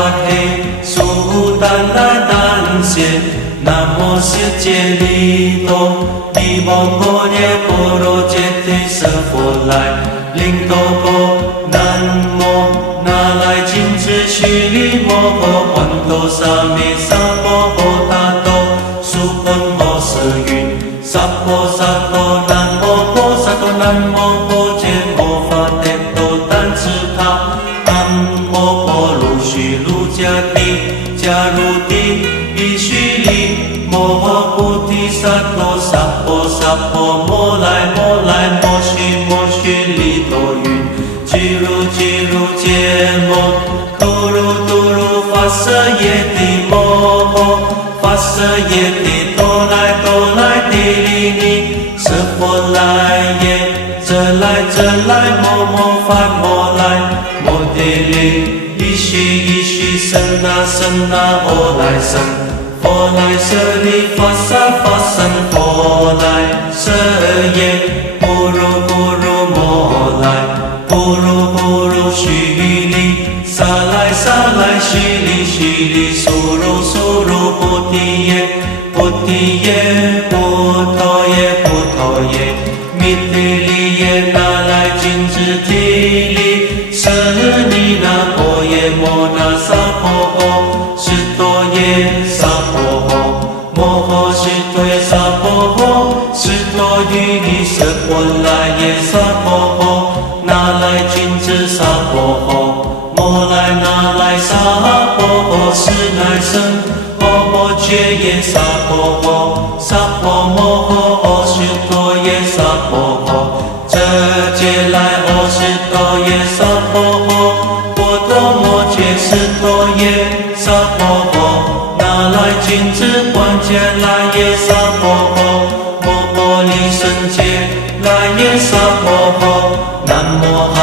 发黑，苏丹来丹仙，南无世界利多，利摩婆耶波罗揭谛舍佛来，灵多波，南无那来金智须利摩诃洹多沙弥萨婆诃他多，苏婆摩舍云，萨婆萨婆南无婆萨婆南无婆揭摩发帝多丹智他，南无婆卢须卢迦帝迦卢帝比须利摩诃菩提萨埵萨婆萨婆摩来摩来摩须利多云，俱卢揭摩多如发舍耶帝摩诃发舍耶帝多来帝利尼舍佛来耶，这来摩发摩来摩帝利依须僧那阿来僧，佛来舍利发僧佛来舍耶，不如摩来，不如须利，萨来须利，苏如菩提耶，菩陀耶，弥帝利耶，那来金智提利，舍利那婆耶摩那萨婆诃，释多耶萨婆诃，摩诃释多耶萨婆诃，释多于舍婆来耶萨婆诃，那来金智萨婆诃，摩来那来萨婆诃，是乃僧，摩揭耶萨婆诃，萨婆摩诃，释多耶萨婆诃，这揭来释多耶萨婆诃，波多摩揭释多耶萨婆诃，那来金智观揭来耶萨婆诃，摩婆利胜揭来耶萨婆诃，南无汉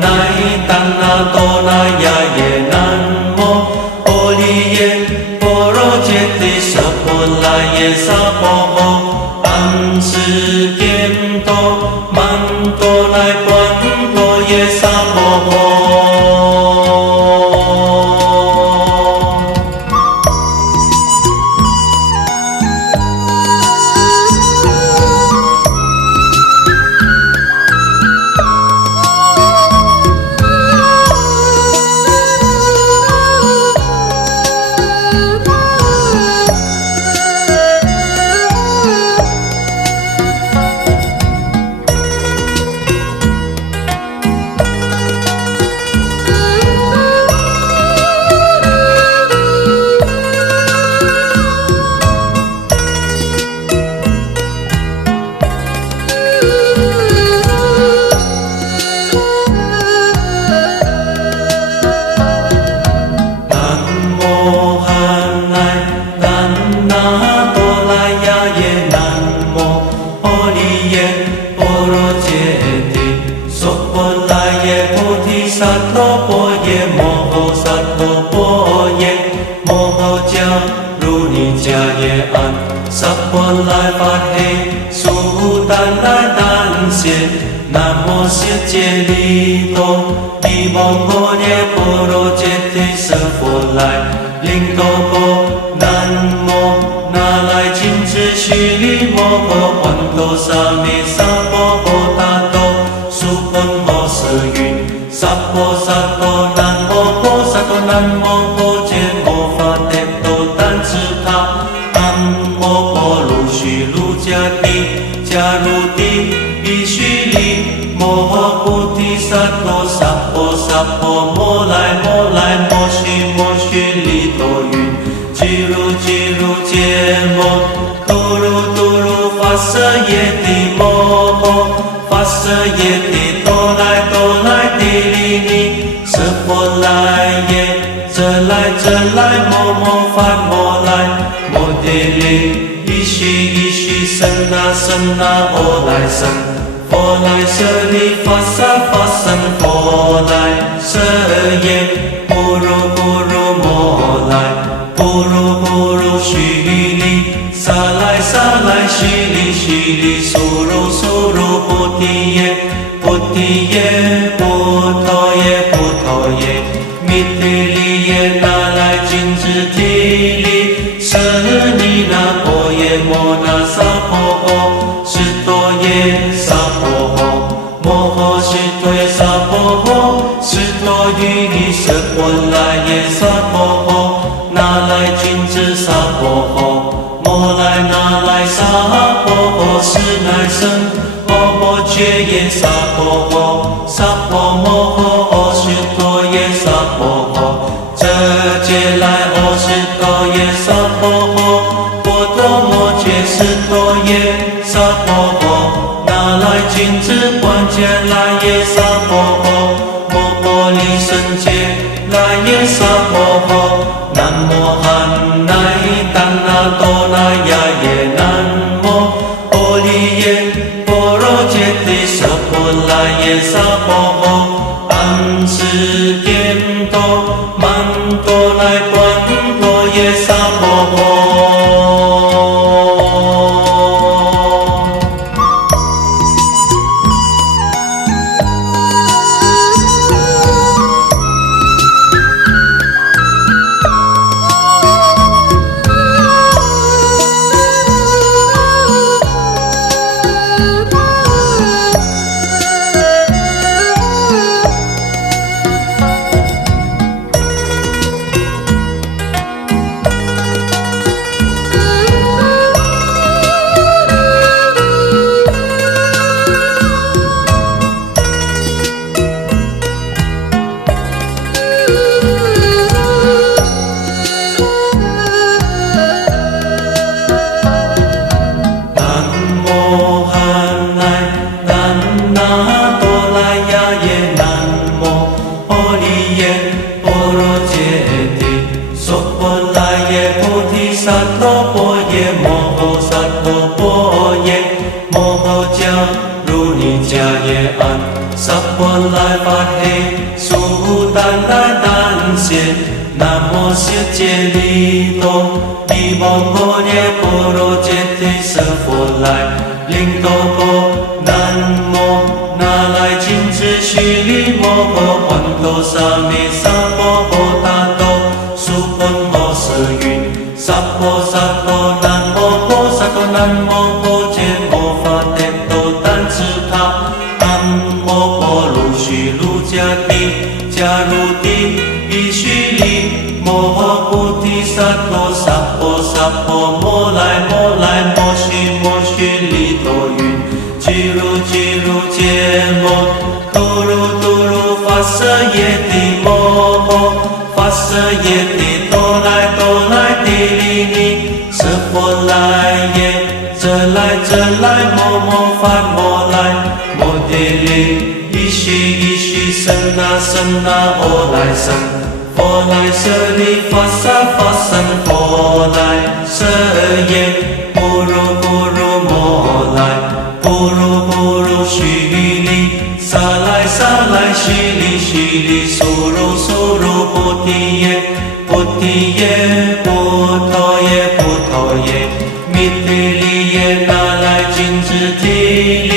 那丹那多那呀耶，南无婆利耶波罗揭谛舍婆来耶萨婆诃，安世颠多曼多来观多耶萨婆诃。萨婆来发黑，苏丹来丹仙，南无世界利多，利摩婆耶波罗揭谛舍佛来，灵多波，南无那来金智须利摩诃洹多沙弥萨婆诃他多，苏婆摩舍云，萨婆南无婆萨婆南无婆揭摩发帝多丹智他，南无婆卢须卢迦帝迦卢帝比须利摩诃菩提萨埵萨婆摩来摩须利多云，俱卢揭摩多如发舍耶帝摩诃发舍耶帝多来帝利尼舍佛来耶，这来摩发摩来摩帝利依须僧那阿来僧，佛来舍利发僧佛来舍耶，不如摩来，不如须利，萨来须利，苏如菩提耶，菩陀耶，弥帝利耶那耶娑婆诃，那来君子娑婆诃，摩来那来娑婆诃，是乃僧阿婆揭耶娑婆诃，娑婆摩诃阿须多耶娑婆诃，遮揭来阿须多耶娑婆诃，波多摩揭斯多耶娑婆诃，那来君子观揭来耶娑婆诃，摩婆利胜揭来耶娑婆诃，南无汉乃达那多那呀耶南无波利耶波罗揭谛娑婆来耶娑婆诃，安世颠多曼多来观多耶娑婆诃。萨婆来法嘿，苏丹来丹谢，南无悉揭利多，利王婆耶波罗揭谛舍佛来，灵多波，南无那来金智须利摩诃，环多沙弥萨婆诃达多，苏婆摩舍云，萨婆萨多南无婆萨多南无婆揭摩法帝多丹智他。迦帝迦卢帝伊须利摩诃菩提萨埵萨婆萨婆摩来摩来摩须利多云，俱卢揭摩多卢发舍耶帝摩诃，发舍耶帝多来帝利尼，舍佛来耶，遮来摩发摩来摩帝利。依须生那阿来生，佛来舍利法身，佛来舍耶，不如摩来，不如须利，萨来须利，苏如菩提耶，菩陀耶，弥提利耶，那来君子提利，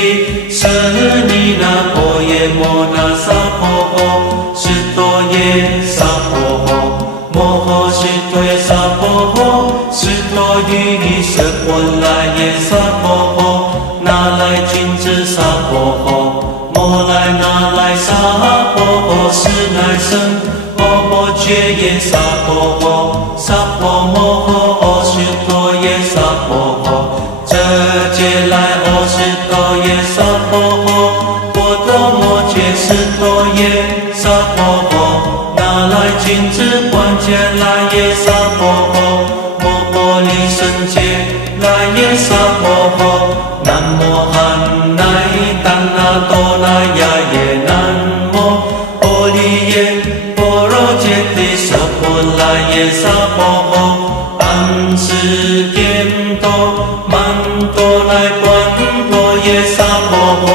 舍利那婆耶摩那萨婆诃，须多耶萨婆诃，摩诃须多耶萨婆诃，须多于舍婆来耶萨婆诃，那来君子萨婆诃，摩来那来萨婆诃，是乃僧阿婆揭耶萨婆诃，萨婆摩诃阿须多耶萨婆诃，遮揭来阿须多耶萨婆诃，波多摩揭斯多耶萨婆诃，那来君子观揭来耶萨婆诃，摩婆利胜揭来耶萨婆诃，南无汉乃达那多那呀耶南无波利耶波罗揭谛舍婆来耶萨婆诃，安世颠多曼多来观多耶萨婆诃。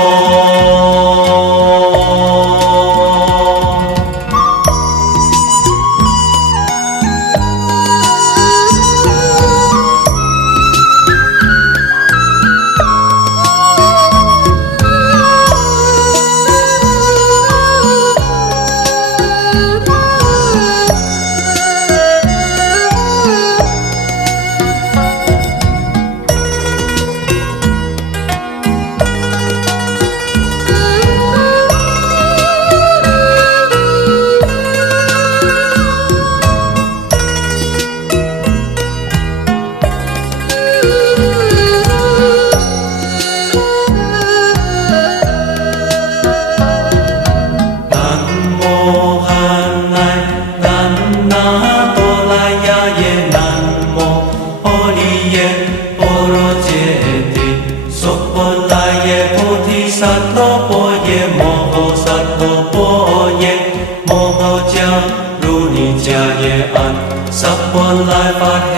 安，十方来法嘿，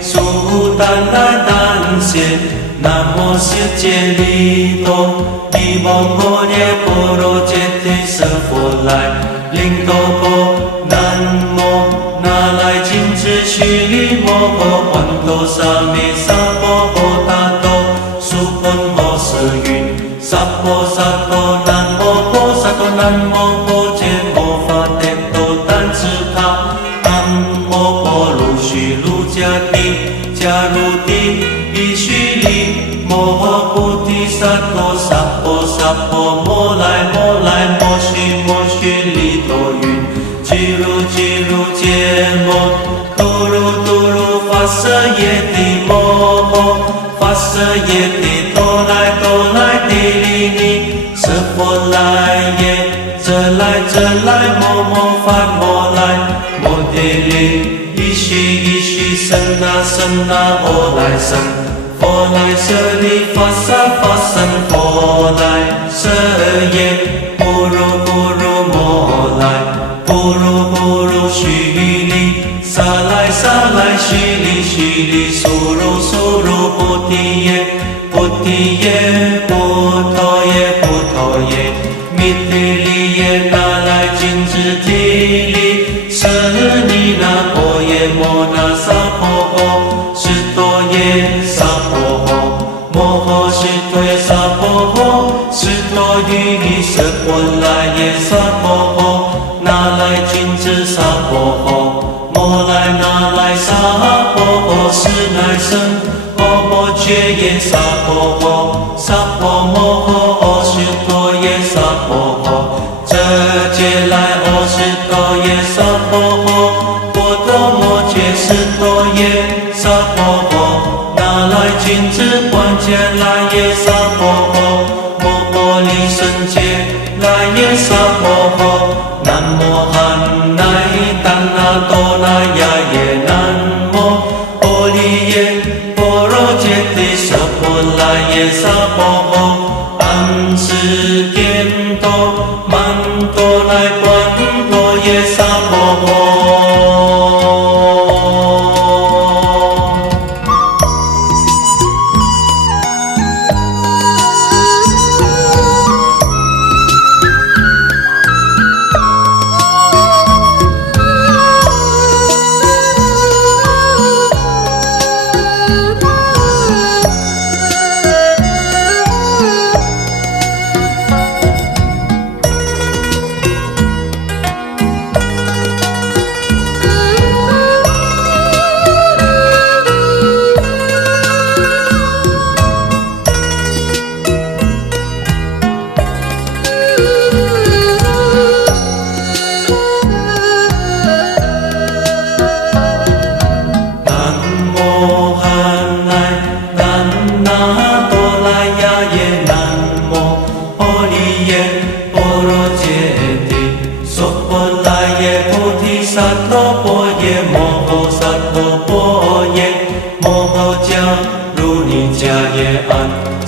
苏丹来丹谢，南无释迦利多，地王摩耶波罗揭谛舍佛来，灵多波，南无那来金智须利摩诃洹多沙弥萨婆诃达多，苏婆摩舍云，萨婆萨婆南无婆萨婆南无婆揭摩法帝多丹智他，南无婆卢须卢迦帝迦卢帝伊须利摩诃菩提萨埵萨婆萨婆摩来摩来摩须利多云，俱如揭摩多如发舍耶帝摩诃发舍耶帝多来帝利尼舍佛来耶，这来摩发摩来摩帝利伊须僧那阿来僧，佛来舍利发僧佛来舍耶，不如摩来，不如须利，萨来须利，苏如菩提耶，菩陀耶，弥提利耶，那来金智提利，舍尼那婆耶摩那萨婆诃，释多耶萨婆诃，摩诃释多耶萨婆诃，释多于舍婆来耶萨婆诃，那来金智萨婆诃，摩来那来萨婆诃，是乃僧，阿婆揭耶萨婆诃，萨婆摩诃阿释多耶萨婆诃，这揭来阿释多耶萨婆诃，波多摩揭释多耶萨婆诃，那来金智观揭来耶萨婆诃，摩婆利胜揭来耶萨婆诃，南无汉那丹那多那呀耶，南无波利耶波罗揭谛舍婆来耶萨婆诃，安世颠多曼多来观多耶萨婆诃。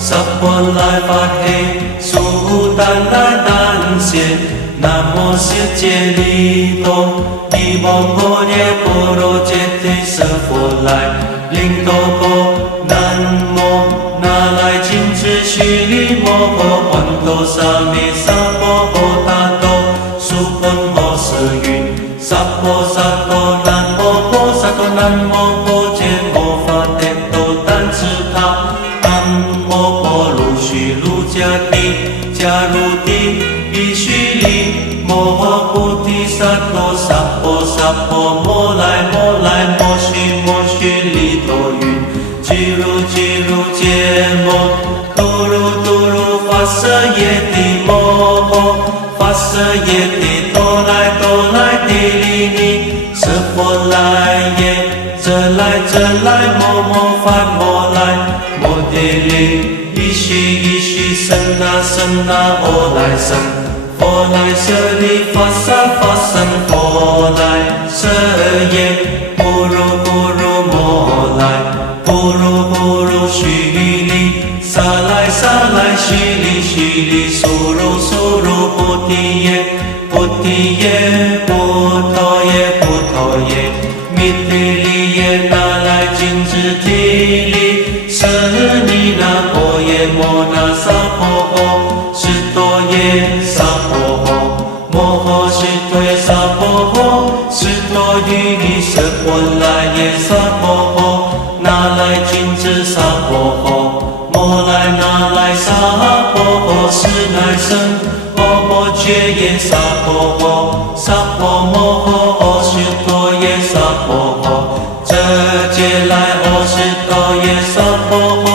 十方来法嘿，苏丹来丹谢，南无释迦利多，地王摩耶波罗揭谛舍佛来，灵多波，南无那来金智须利摩诃洹多沙弥萨婆诃达多，苏婆摩舍云，萨婆萨婆南无婆萨婆南无婆揭摩法帝多丹智他，南无婆卢须卢迦帝迦卢帝伊须利摩诃菩提萨埵萨婆摩来摩须利多云，俱如揭摩多如发舍耶帝摩诃发舍耶帝多来帝利尼舍佛来耶，这来摩发摩来摩帝利伊须僧那阿来僧，佛来舍利发僧佛来舍耶，不如摩来，不如须利，萨来须利，苏如菩提耶，菩陀耶，弥提利耶那来金智提利，舍尼那婆耶摩那萨婆诃，释多耶萨婆诃，摩诃释多耶萨婆诃，释多于舍婆来耶萨婆诃，那来金智萨婆诃，摩来那来萨婆诃，是乃生，阿婆揭耶萨婆诃，萨婆摩诃释多耶萨婆诃，遮揭来阿释多耶萨婆诃，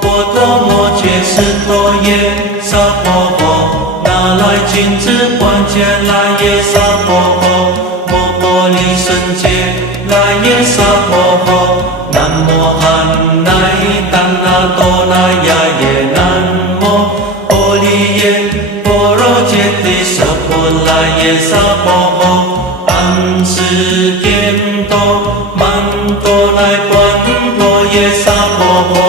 波多摩揭释多耶萨婆诃，那来金智观揭来耶萨婆诃，摩婆利胜揭来耶萨婆诃，南无汉乃丹那多那呀耶南无波利耶波罗揭谛舍婆来耶萨婆诃，安世间多曼多来观多耶萨婆诃。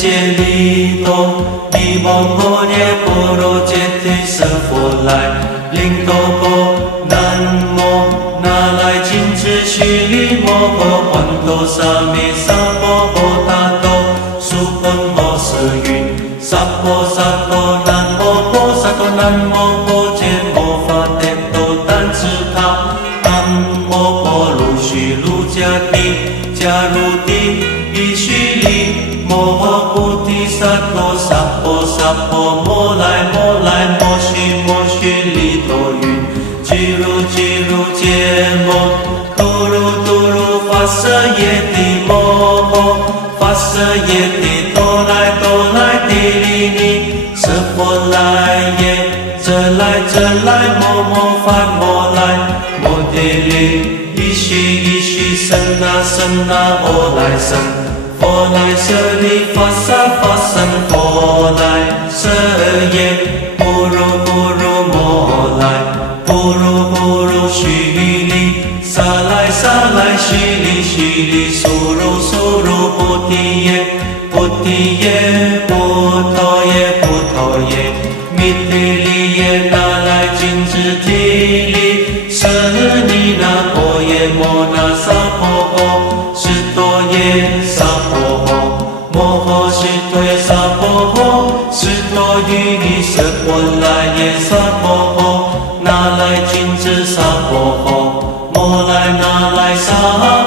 揭利多，利波摩耶波罗揭谛舍佛来，灵多波南摩那来金智须利摩诃，洹多沙弥萨婆诃他多，苏婆摩舍云，萨婆萨多南摩婆萨多南摩婆揭摩法帝多丹智他，南摩婆卢须卢迦帝迦卢帝伊须利。摩诃菩提萨埵萨婆萨婆摩来摩来摩须利多云，俱卢揭摩，度卢发舍耶帝摩诃，发舍耶帝多来帝利尼，舍婆来耶，遮来摩发来，摩帝利，依须生那阿来生。佛来舍利发生佛来舍耶，不如摩来，不如须利，萨来须利，苏如菩提耶，菩陀耶，弥提利耶那来金智提利，舍尼那婆耶摩那萨婆诃，释多耶萨婆诃，摩诃释多耶萨婆诃，释多于舍婆来耶萨婆诃，那来金智萨婆诃，摩来那来萨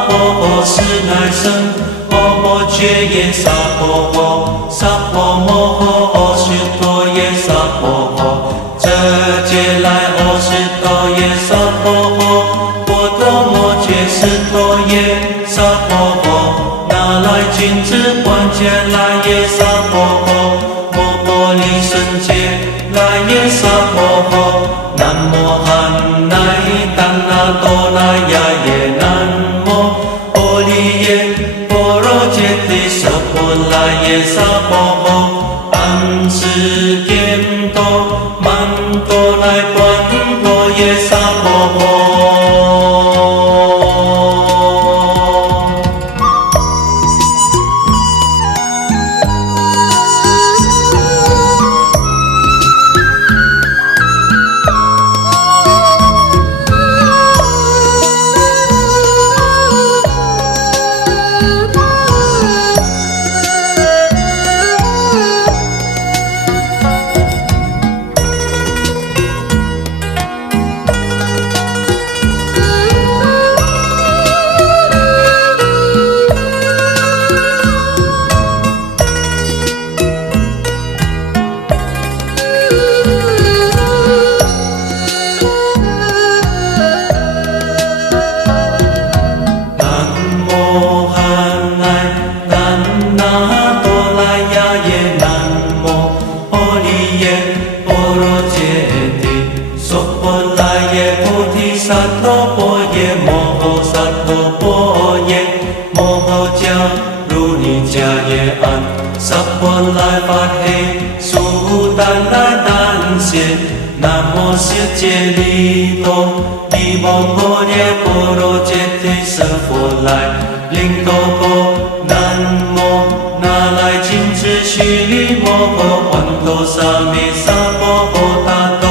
婆诃，是乃生，阿婆揭耶萨婆诃，萨婆摩诃释多耶萨婆诃，遮揭来阿释多耶萨婆诃，波多摩揭释多耶萨婆诃，那来金智观揭来耶萨婆诃，摩婆利胜揭来耶萨婆诃，南无汉乃丹那多那呀耶南无波利耶波罗揭谛舍婆来耶萨婆诃，安世间多曼多来观多耶萨婆诃。如尼迦耶安，萨婆来发嘿，苏丹来丹谢，南无悉揭利多，利波摩耶波罗揭谛舍佛来，灵多波，南无那来金智须利摩诃，洹多沙弥萨婆诃他多，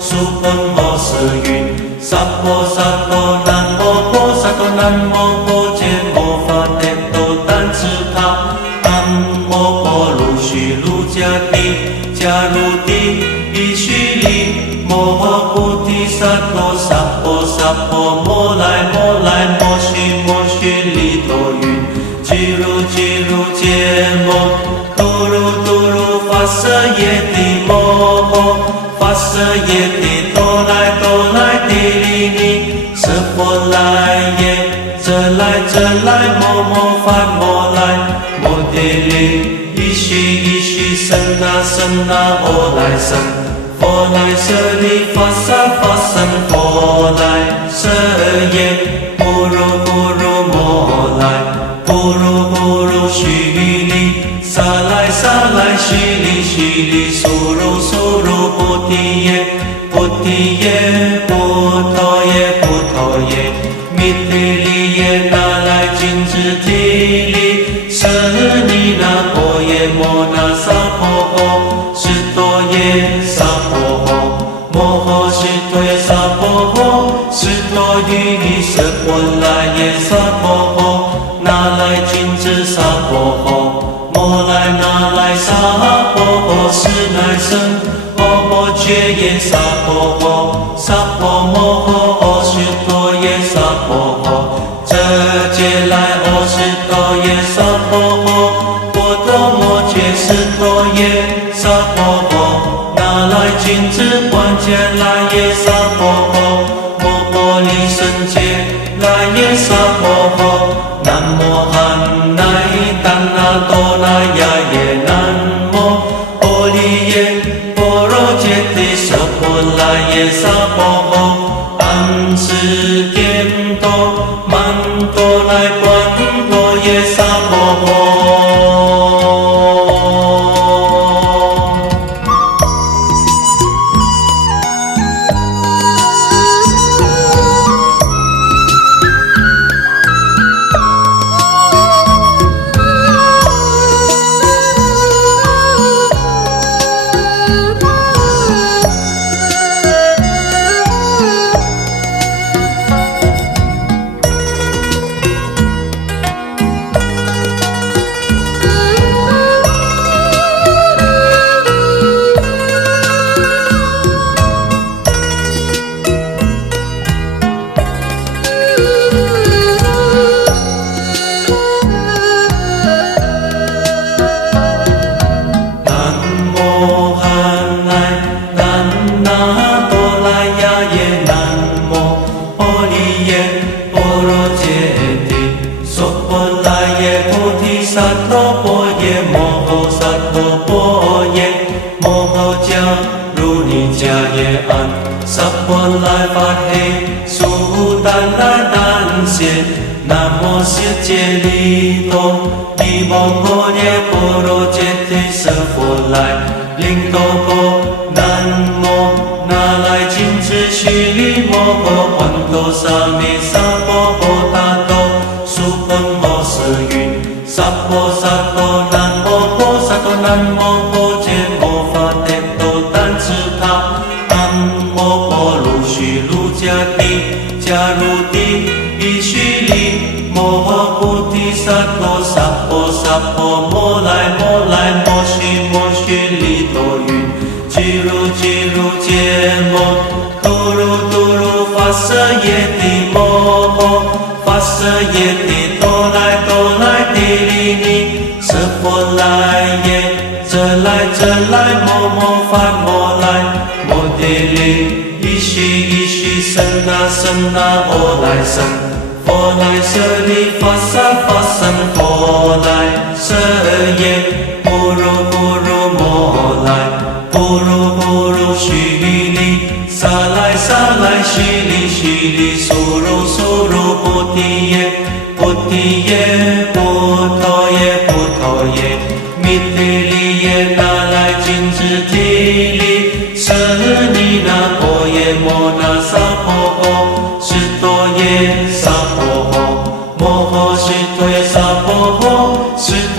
苏婆摩舍云，萨婆萨多南摩婆萨多南摩婆揭摩发帝多丹智他，南摩婆卢须卢迦帝迦卢帝伊须利摩诃菩提萨埵萨婆萨婆摩来摩来摩须利多云，俱如揭摩，多如发舍耶帝摩诃，发舍耶帝多来帝利尼，舍婆来耶，这来摩发摩来，摩帝利，伊须僧那阿来僧，佛来舍利发僧佛来舍耶，不如摩来，不如须利，萨来须利，苏如菩提耶，菩陀耶，弥帝利耶，那来金智提利，舍尼那婆耶摩那萨婆诃，士多耶萨婆诃，摩诃士多耶萨婆诃，士多于舍婆来耶萨婆诃，那来金智萨婆诃，摩来那来萨婆诃，是乃僧，阿婆揭耶萨婆诃，萨婆摩诃阿士多耶萨婆诃，这揭来阿士多耶萨婆诃，波多摩揭士多耶萨婆诃，那来金智观揭来耶萨婆诃，摩婆利胜揭来耶萨婆诃，南无汉乃丹那多那呀耶，南无波利耶波罗揭谛舍婆来耶萨婆诃，安世颠多曼多来观多耶萨婆诃。萨婆来发嘿，苏丹来丹谢，南无悉揭利多，利波摩耶波罗揭谛舍佛来，灵多波，南无那来金智须利摩诃，洹多沙弥萨婆诃他多，苏婆摩舍云，萨婆萨多南摩婆萨多南摩婆揭摩发帝多丹智他，南摩婆卢须卢迦帝迦卢帝伊须利摩诃菩提萨埵萨婆摩来摩须利多云，俱如揭摩，多如发舍耶帝摩诃，发舍耶帝多来帝利尼，舍佛来耶，这来摩发摩来，摩帝利，伊须僧那阿来僧，佛来舍利发僧佛来舍耶，不如摩来，不如须利，萨来须利，苏如菩提耶，菩陀耶。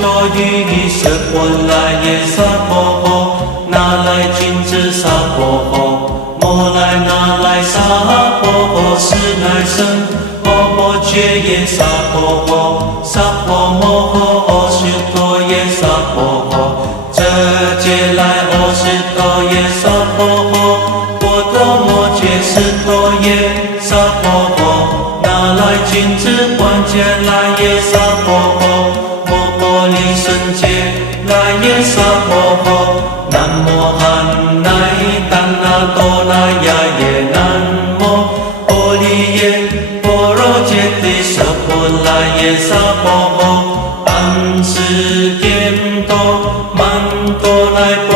多于是波来耶萨婆诃，那来君子萨婆诃，摩来那来萨婆诃，是乃生，阿婆却耶萨婆诃，萨婆摩诃，阿是多耶萨婆诃，这劫来阿是多耶萨婆诃，波多摩却是多耶萨婆诃，那来君子观界来耶萨婆诃。摩利胜界来耶萨婆诃，南无汉乃达那多那呀耶南无波利耶波罗揭谛舍波来耶萨婆诃，安世间多曼多来。